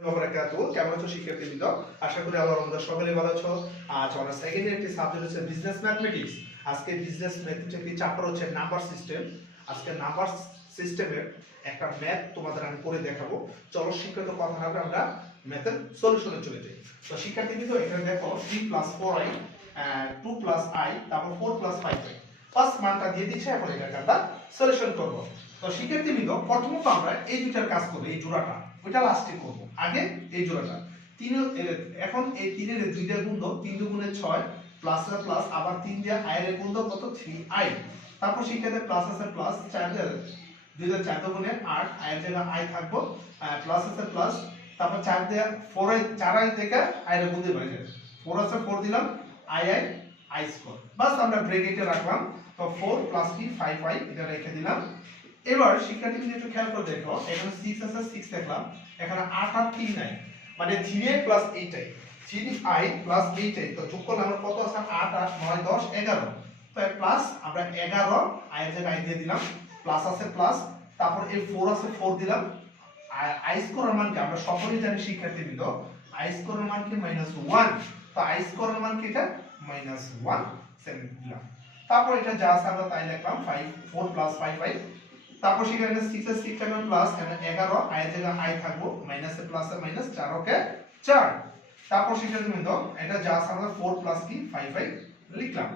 কেমন আছো শিক্ষার্থীবৃন্দ? আশা করি আল্লাহর রহমতে সকলেই ভালো আছো। আজ অনার্স সেকেন্ডের একটি সাবজেক্ট হচ্ছে বিজনেস ম্যাথমেটিক্স। আজকে বিজনেস ম্যাথমেটিক্স একটি চ্যাপ্টার হচ্ছে নাম্বার সিস্টেম। আজকে নাম্বার সিস্টেমের একটা ম্যাথ তোমাদের আমি করে দেখাবো। চলো শিক্ষিত কথা না বলে আমরা ম্যাথের সলিউশনে চলে যাই। তো শিক্ষার্থীবৃন্দ এখানে দেখো 3+4i 2+i তারপর 4+5i ফার্স্ট মানটা দিয়ে দিচ্ছে, এখন এটাকে আমরা সলিউশন করব। তো শিক্ষার্থীবৃন্দ প্রথমত আমরা এই দুটার কাজ করব, এই জোড়াটা ওইটা লাস্টে করব, আগে এই জোড়াটা এখন এই 3 এর 2 দিয়ে গুণ দাও, 3 দুগুণে 6 প্লাস আর প্লাস, আবার 3 দিয়ে i এর গুণ দাও কত 3i, তারপর শিক্ষার্থী প্লাস আছে প্লাস 4 দিয়ে 2 দিয়ে 4 দুগুণে 8 i এর জায়গায় i থাকবো, প্লাস আছে প্লাস, তারপর 4 দিয়ে 4i থেকে i এর গুণ দিয়ে বেরিয়ে যাবে, 4 আছে 4 দিলাম i স্কয়ার, বাস আমরা ব্র্যাকেটে রাখলাম। তো 4 প্লাস কি 5i এটা রেখে দিলাম। এবার শিক্ষার্থীদের একটু খেয়াল করে দেখো, এখানে 6 আছে 6 দেখলাম, এখানে 8 আর 3 নাই, মানে 3i plus 8i 3i plus 8i, তো যোগ করলে আমরা কত আছে 8 8 9 10 11, তো প্লাস আমরা 11 i এর জায়গায় i দিয়ে দিলাম, প্লাস আছে প্লাস, তারপর এই 4 আছে 4 দিলাম, i স্কয়ারের মান কি আমরা সকলেই জানি শিক্ষার্থীবৃন্দ, i স্কয়ারের মান কি -1, তো i স্কয়ারের মান কি এটা -1 7 দিলাম, তারপর এটা যা আছে আমরা তাই লিখলাম 5 4 প্লাস 5i, তারপর সেখানে 6 এর 6 থাকবে প্লাস, এখানে 11 i এর জায়গায় i থাকবো, মাইনাস এ প্লাস এ মাইনাস 4 ওকে 4, তারপর সেখানে তুমি দাও এটা যা আছে আমরা 4 প্লাস কি 5i লিখলাম।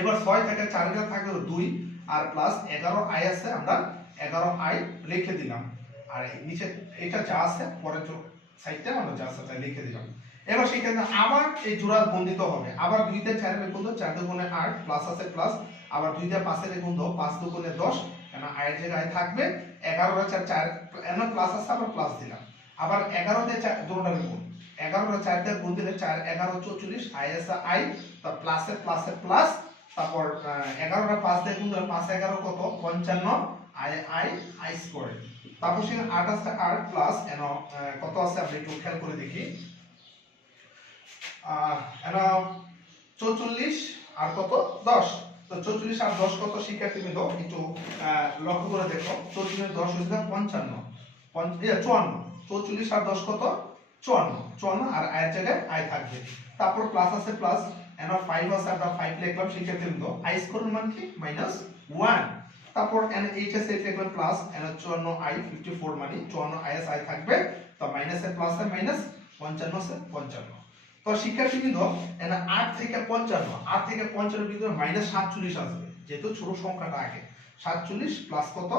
এবার 6 থেকে 4 এর থাকে 2 আর প্লাস 11i আছে, আমরা 11i লিখে দিলাম, আর নিচে এটা যা আছে পরের সাইডটা আমরা যা আছে তাই লিখে দিলাম। এবার সেখানে আবার এই জোড়া গুণ দিতে হবে, আবার 2 দিয়ে 4 এর গুণ দাও, 4 দুগুণে 8 প্লাস আছে প্লাস, আবার 2 দিয়ে 5 এর গুণ দাও, 5 দুগুণে 10, কারণ i এর জায়গায় থাকবে 11 এর 4 এখানে প্লাস আছে আবার প্লাস দিলাম, আবার 11 দিয়ে 4 দুটোটার গুণ, 11 এর 4 দিয়ে গুণ দিলে 4 11 44 i আছে i, তো প্লাসে প্লাসে প্লাস, তারপর 11 এর 5 দিয়ে গুণ দিলে 5 11 কত 55 i স্কয়ার, তারপর সেখানে 8 আছে 8 প্লাস এনো কত আছে আমরা একটু খেয়াল করে দেখি, এনো 44 আর কত 10, তো 44 আর 10 কত শিক্ষার্থীবৃন্দ একটু লক্ষ্য করে দেখো, 44 10 হচ্ছে 55 54, 44 আর 10 কত 54 আর i এর জায়গায় i থাকবে, তারপর প্লাস আছে প্লাস, এনো 5 আছে আমরা 5 লিখলাম শিক্ষার্থীবৃন্দ, i স্কয়ারের মান কি -1, তারপর এন 8 আছে 8 লিখলাম প্লাস, এনো 54i 54 মানে 54i আছে i থাকবে, তো মাইনাস এ প্লাস এ মাইনাস 55 আছে 55, তো শিক্ষার্থীবৃন্দ এখানে 8 থেকে 55 এর ভিতরে -47 আসবে, যেহেতু ছোট সংখ্যাটা আগে 47 প্লাস কত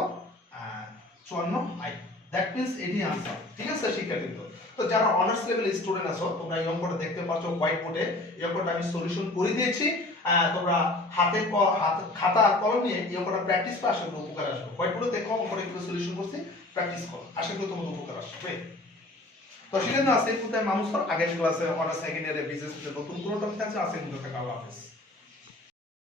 54i, দ্যাট মিন্স এটি आंसर, ঠিক আছে শিক্ষার্থীবৃন্দ। তো যারা অনার্স লেভেল স্টুডেন্ট আছো তোমরা এই অঙ্কটা দেখতে পাচ্ছ হোয়াইট বোর্ডে, এই অঙ্কটা আমি সলিউশন করে দিয়েছি, তোমরা খাতা আর কলম নিয়ে এই অঙ্কটা প্র্যাকটিস করে আশা করি উপকার আসবে, হোয়াইট বোর্ডে দেখো অঙ্কটা একটু সলিউশন করছি, প্র্যাকটিস করো, আশা করি তোমাদের উপকার আসবে। তো সেজন্য আছে কোথায় মামুস আগের ক্লাসে অনার্স সেকেন্ড ইয়ারে বিজনেস নতুন কোনো টপিক আছে, আল্লাহ হাফেজ।